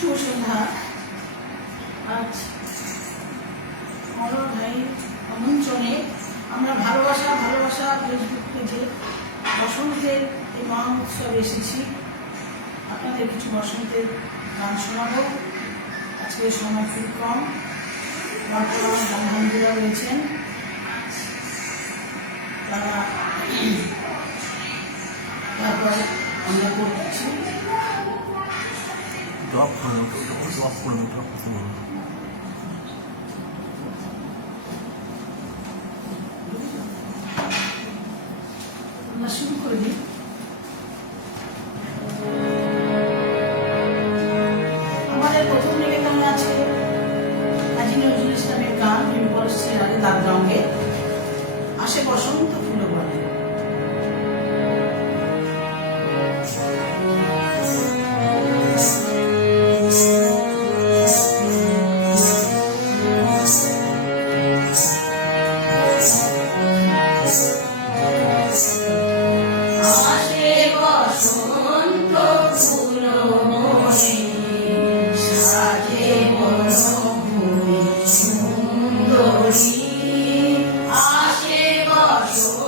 শুভ সন্ধ্যা। আজ মনোর ভাইয়ের আমন্ত্রণে আমরা ভালোবাসা ভালোবাসা ফেসবুক পেজে বসন্তের এই মহা উৎসবে এসেছি। আপনাদের কিছু বসন্তের গান শোনাবো। আজকে সময় খুব কম, বর্তমান গানবন্ধুরা রয়েছেন, তারা তারপর আমরা করছি। Drop করুন, drop করুন, drop করুন। আমরা শুরু করে দিই। আমাদের প্রথম নিবেদনে আছে কাজী নজরুল ইসলামের গান ইউনিভার্সিটি রাজে দাগ রঙে আসে বসন্ত ফুল বনে। আসে বসন্ত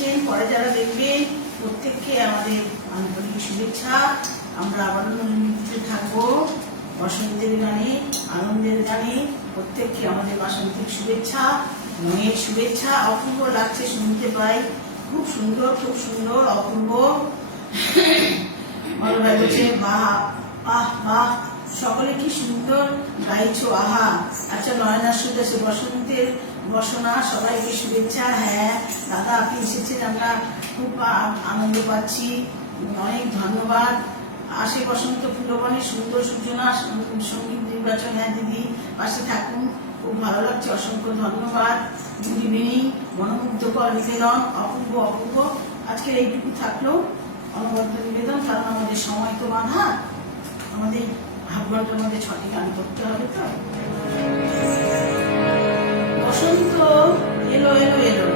দেখছেন, পরে যারা দেখবেন, প্রত্যেককে আমাদের আন্তরিক শুভেচ্ছা। আমরা আবারও নৈমিত্তিতে থাকবো বসন্তের গানে, আনন্দের গানে। প্রত্যেককে আমাদের বাসন্তিক শুভেচ্ছা, রঙের শুভেচ্ছা। অপূর্ব লাগছে শুনতে পাই, খুব সুন্দর, খুব সুন্দর, অপূর্ব। ভাই বলছে বাহ বাহ বাহ, সকলে কি সুন্দর গাইছো, আহা। আচ্ছা, নয়নার সুদেশে বসন্তের বসনা, সবাইকে শুভেচ্ছা। হ্যাঁ দাদা, আপনি এসেছেন, আমরা খুব আনন্দ পাচ্ছি, অনেক ধন্যবাদ। আসে বসন্ত ফুলবনে সুন্দর সূচনা, সঙ্গীত নির্বাচন। হ্যাঁ দিদি, পাশে থাকুন, খুব ভালো লাগছে, অসংখ্য ধন্যবাদ। গুড ইভিনিং, মনোমুগ্ধকর নিবেদন, অপূর্ব অপূর্ব। আজকের এইটুকু থাকলো অনবদ্য নিবেদন, কারণ আমাদের সময় তো বাঁধা, আমাদের হাফ ঘন্টার মধ্যে 6টি গান করতে হবে। তো বসন্ত এলো এলো এলো,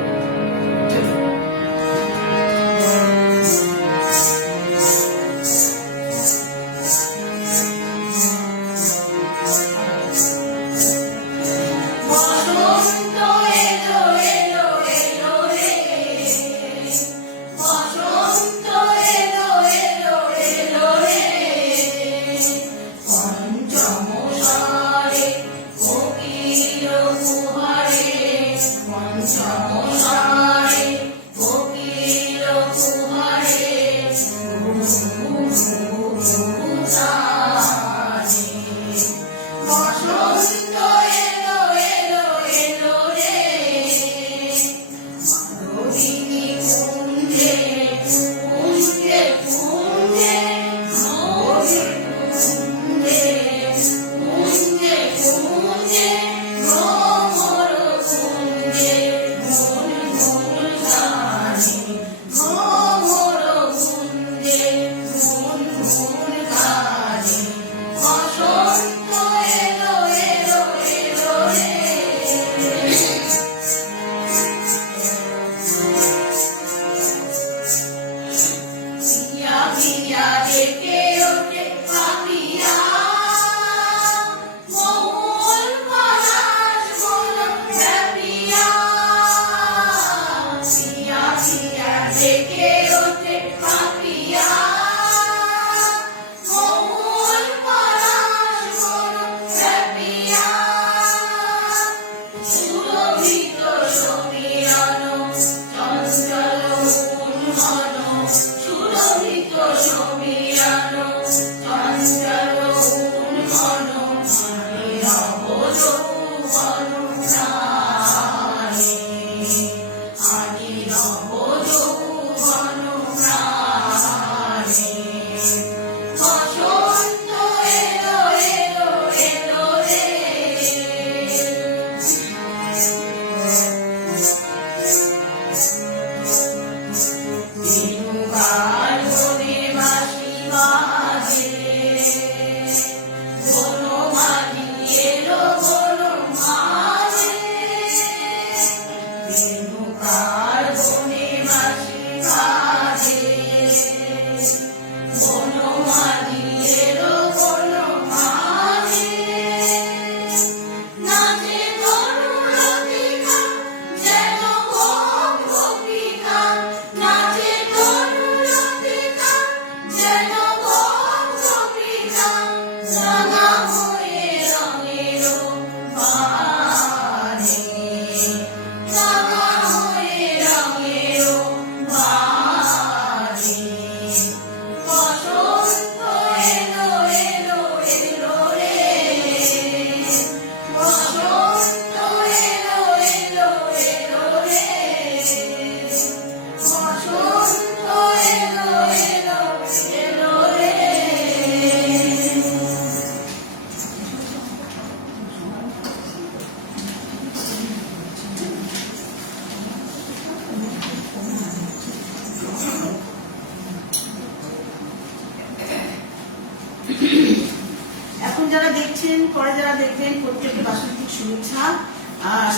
এখন যারা দেখছেন, পরে যারা দেখবেন, প্রত্যেককে বাসন্তিক শুভেচ্ছা।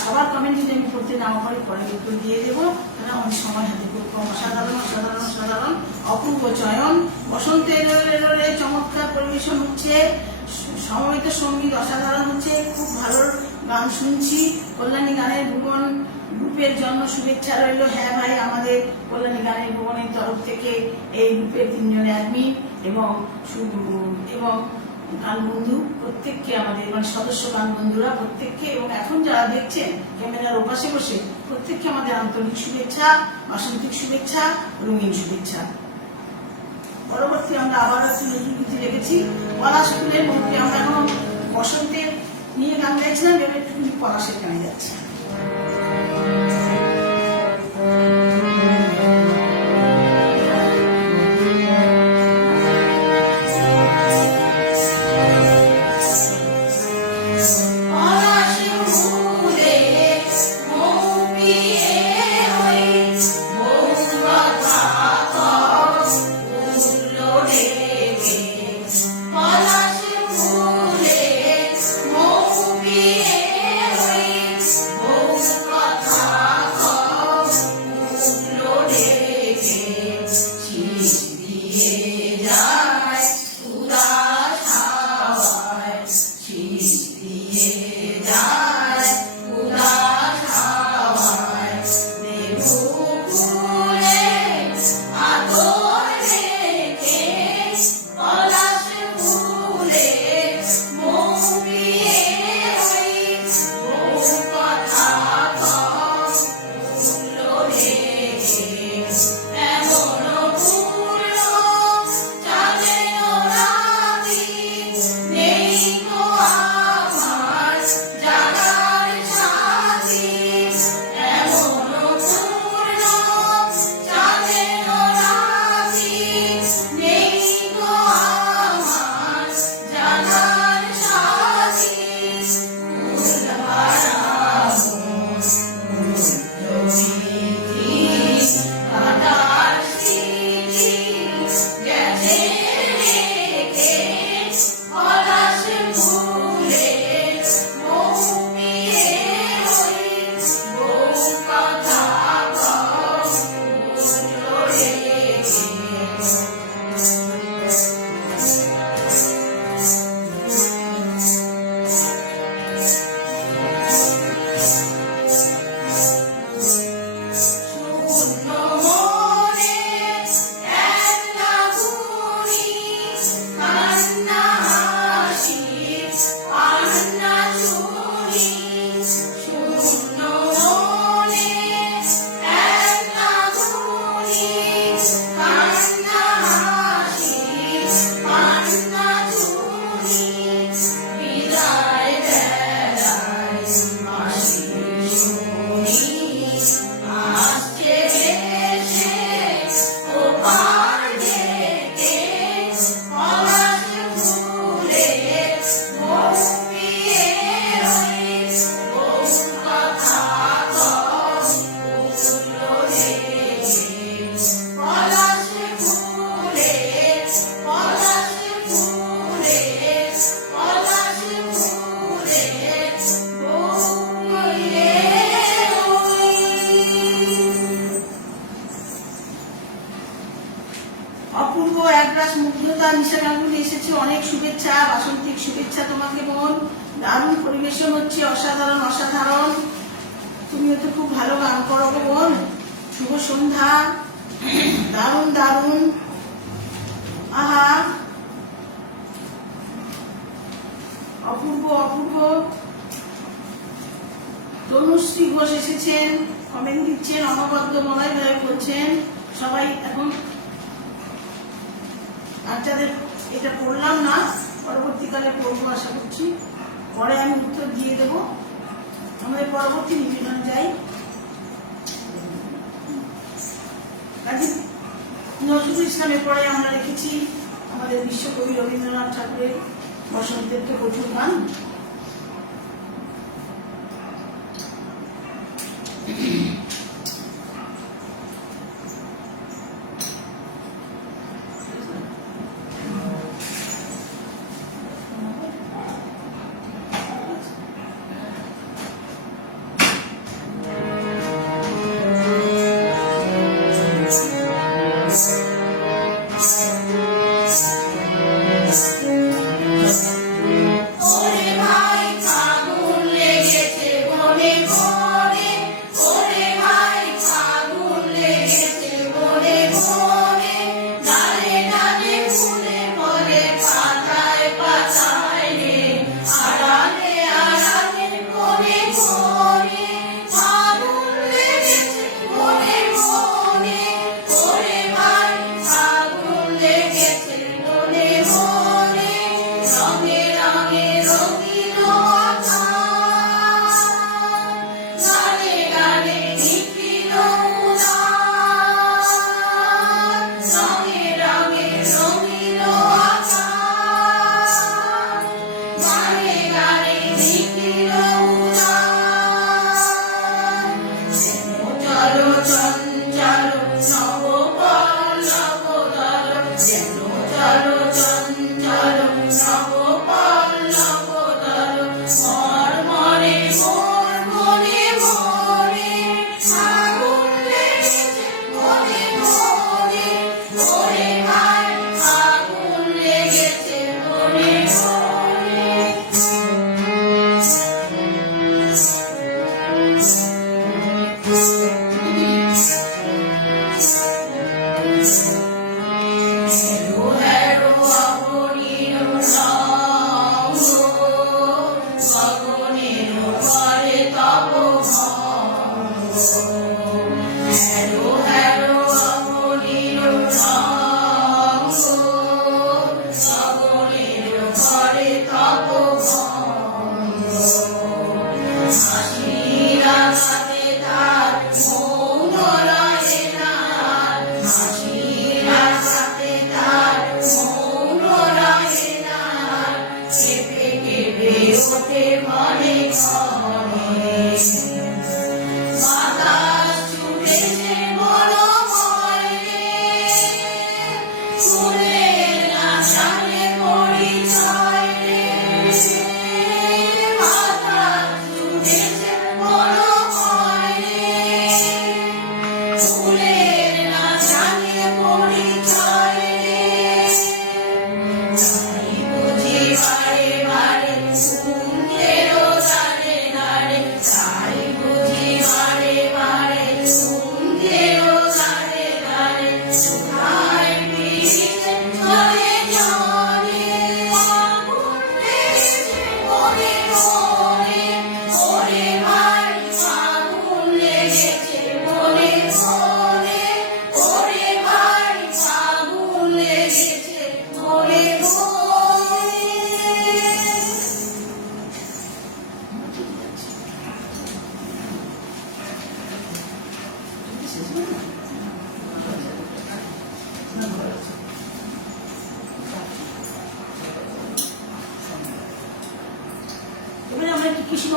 সবার কমেন্ট যদি আমি পড়তে না পারি পরে উত্তর দিয়ে দেবো, তাহলে অনেক সময় হাতে খুব কম। অসাধারণ অসাধারণ অসাধারণ অপূর্ব চয়ন, বসন্তের চমৎকার পরিবেশন হচ্ছে, সমবেত সঙ্গীত অসাধারণ হচ্ছে, খুব ভালো গান শুনছি। কল্যাণী গানের ভুবন গ্রুপের জন্য শুভেচ্ছা রইল। হ্যাঁ ভাই, আমাদের কল্যাণী গানের ভুবনের তরফ থেকে এই গ্রুপের 3 জন অ্যাডমিন এবং গান বন্ধু প্রত্যেককে, আমাদের মানে সদস্য গান বন্ধুরা প্রত্যেককে, এবং এখন যারা দেখছেন ক্যামেরার ওপাশে বসে প্রত্যেককে আমাদের আন্তরিক শুভেচ্ছা, বাসন্তিক শুভেচ্ছা, রঙিন শুভেচ্ছা। পরবর্তী আমরা আবার একটি নতুন গীতি রেখেছি, পলাশ ফুলের মধ্যে। আমরা এখন বসন্তের নিয়ে গান গাইছিলাম, এবার একটু পলাশের গানে যাচ্ছি। অপূর্ব একরাশ মুগ্ধতা নিশা গাঙ্গুলি এসেছে, অনেক শুভেচ্ছা, বাসন্তিক শুভেচ্ছা তোমাকে বোন। দারুণ পরিবেশন হচ্ছে, অসাধারণ অসাধারণ। তুমিও তো খুব ভালো গান করো গো বোন। শুভ সন্ধ্যা, দারুণ দারুণ। আহা, অপূর্ব অপূর্ব। তনুশ্রী ঘোষ এসেছেন, কমেন্ট দিচ্ছেন, অনবদ্য মলয় ভাবে বলছেন। সবাই এখন বাচ্চাদের এটা পড়লাম না, পরবর্তীকালে পড়বো আশা করছি, পরে আমি উত্তর দিয়ে দেব। আমাদের পরবর্তী নিবেদন যাই। নজরুল ইসলামের পরে আমরা রেখেছি আমাদের বিশ্বকবি রবীন্দ্রনাথ ঠাকুরের বসন্তের তো প্রচুর গান।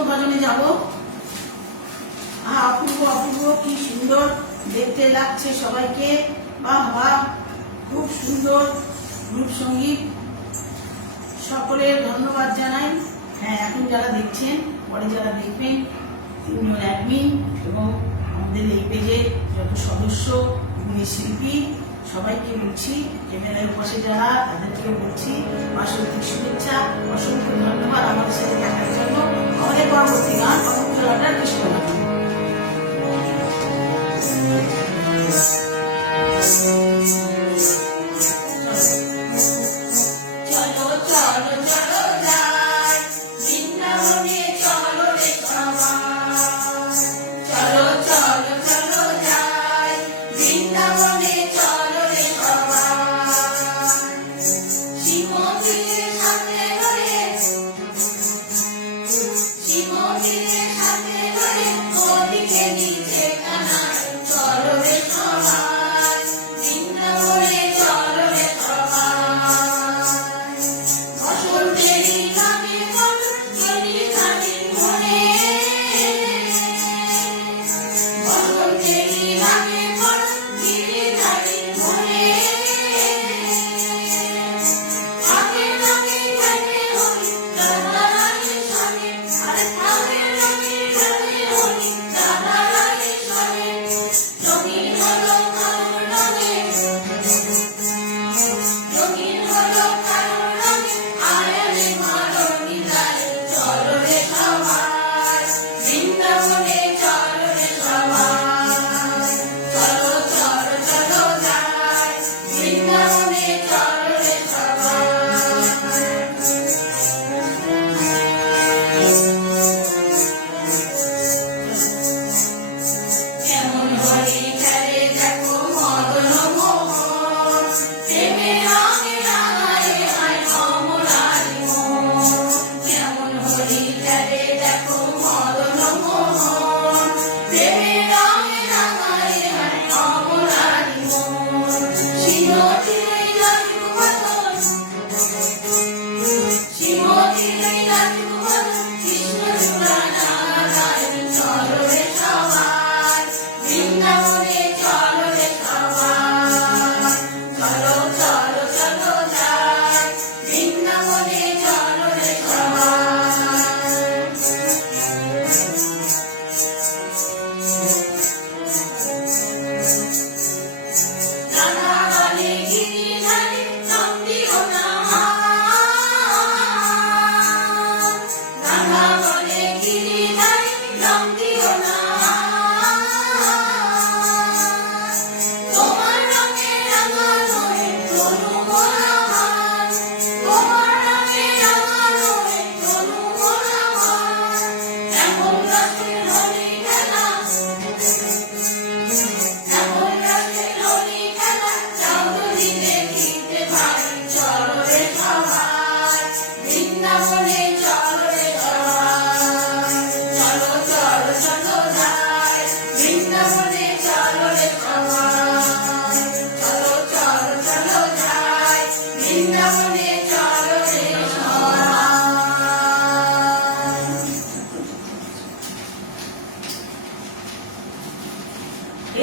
ভজনে যাব। অপূর্ব অপূর্ব, কি সুন্দর দেখতে লাগছে সবাইকে। বাহ বাহ, খুব সুন্দর গ্রুপ সঙ্গীত। সকলের ধন্যবাদ জানাই। হ্যাঁ, এখন যারা দেখছেন, পরে যারা দেখবেন, 3 জন অ্যাডমিন এবং আমাদের এই পেজে যত সদস্য এবং শিল্পী সবাইকে বলছি, ক্যামেরার পাশে যারা তাদেরকে বলছি বাসন্তী শুভেচ্ছা, অসংখ্য ধন্যবাদ আমাদের সাথে থাকার জন্য। আমাদের পরবর্তী গান অমুকজলাটা কৃষ্ণ।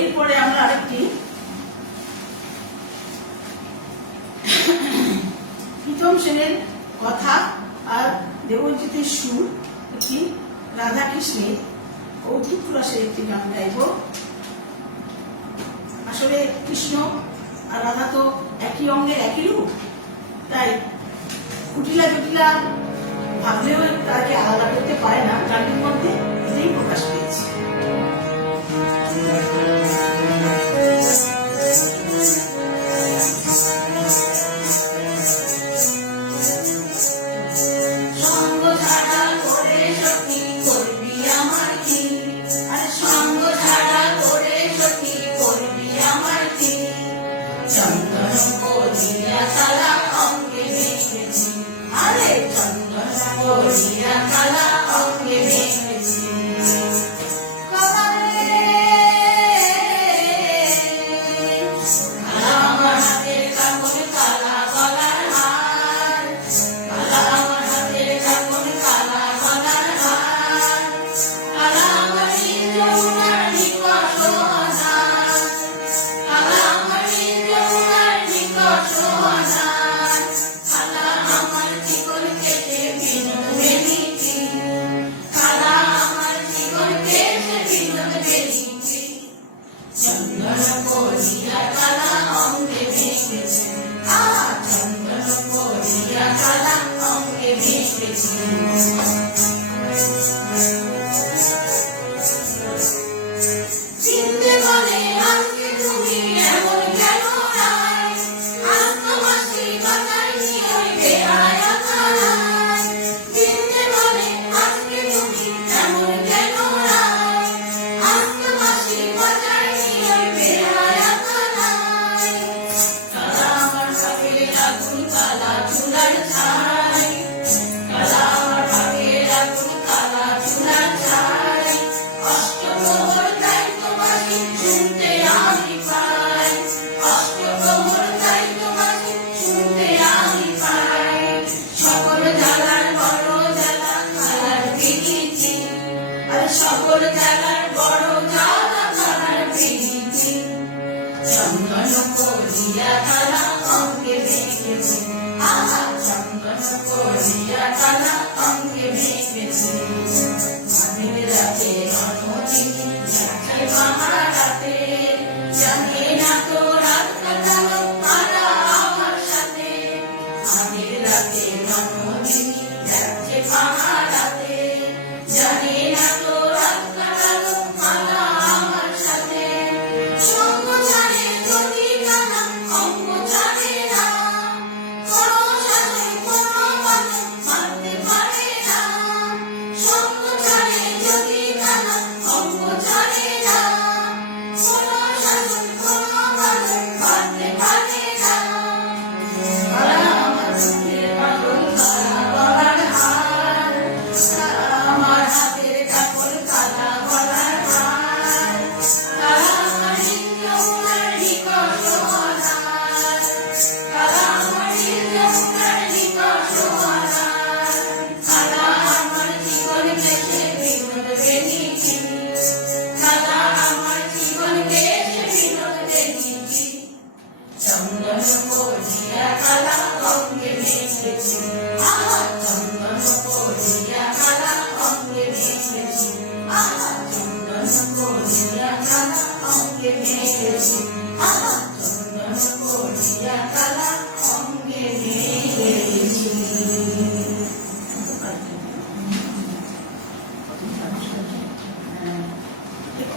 এরপরে আমরা আরেকটি প্রীতম সেনের কথা আর দেবজিতের সুর, একটি রাধা কৃষ্ণের কৌতুক রসের একটি গান গাইব। আসলে কৃষ্ণ আর রাধা তো একই অঙ্গের একই রূপ, তাই কুটিলা জটিলা ভাবলেও তাকে আলাদা করতে পারে না। গানের মধ্যে এটাই প্রকাশ পেয়েছে। চন্দন করিয়া কালা অঙ্গে মেখেছি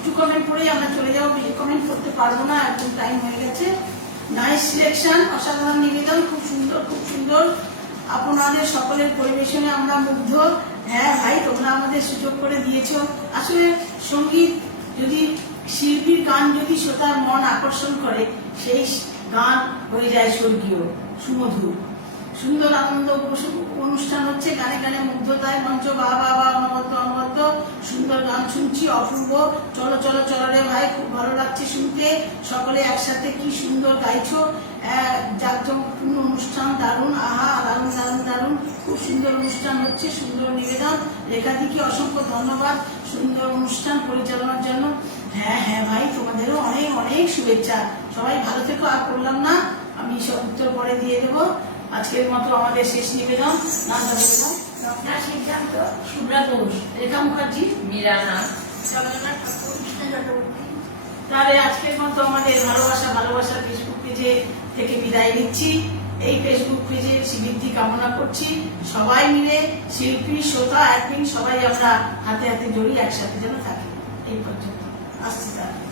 কিছু কমেন্ট পড়েই আমরা চলে যাবো, বেশি কমেন্ট করতে পারবো না, একদম টাইম হয়ে গেছে। নাইস সিলেকশন, অসাধারণ নিবেদন, খুব সুন্দর খুব সুন্দর। আপনাদের সকলের পরিবেশনে আমরা মুগ্ধ। হ্যাঁ ভাই, তোমরা আমাদের সুযোগ করে দিয়েছো। আসলে সঙ্গীত যদি, শিল্পীর গান যদি শ্রোতার মন আকর্ষণ করে, সেই গান হয়ে যায় স্বর্গীয়, সুমধুর। সুন্দর আনন্দ অনুষ্ঠান হচ্ছে, গানে গানে মুগ্ধতায় মঞ্চ বাবা বাবা অনবদ্য অনবদ্য। সুন্দর গান শুনছি, অপূর্ব। চলো চলো চলো রে ভাই, খুব ভালো লাগছে শুনতে। সকলে একসাথে কি সুন্দর গাইছো, জাঁকজমকপূর্ণ অনুষ্ঠান, দারুণ, আহা দারুণ দারুণ দারুণ। খুব সুন্দর অনুষ্ঠান হচ্ছে, সুন্দর নিবেদন। রেখাদিকে অসংখ্য ধন্যবাদ সুন্দর অনুষ্ঠান পরিচালনার জন্য। হ্যাঁ হ্যাঁ ভাই, তোমাদেরও অনেক অনেক শুভেচ্ছা। সবাই ভালো থেকো, আর করলাম না, আমি সব উত্তর পরে দিয়ে দেবো। আজকের মতো আমাদের শেষ নিবেদন, নামটা বলে দাও। রত্না সিদ্ধান্ত, শুভ্রা ঘোষ, রেখা মুখার্জি, মীরা নাথ, চন্দনা ঠাকুর, কৃষ্ণ চক্রবর্তী। তাহলে আজকের মতো আমাদের ভালোবাসা ভালোবাসা ফেসবুক পেজে থেকে বিদায় নিচ্ছি। এই ফেসবুক পেজে বৃদ্ধি কামনা করছি। সবাই মিলে, শিল্পী, শ্রোতা, অ্যাডমিন সবাই আমরা হাতে হাতে জড়িয়ে একসাথে যেন থাকি। এই পর্যন্ত আসছি তাহলে।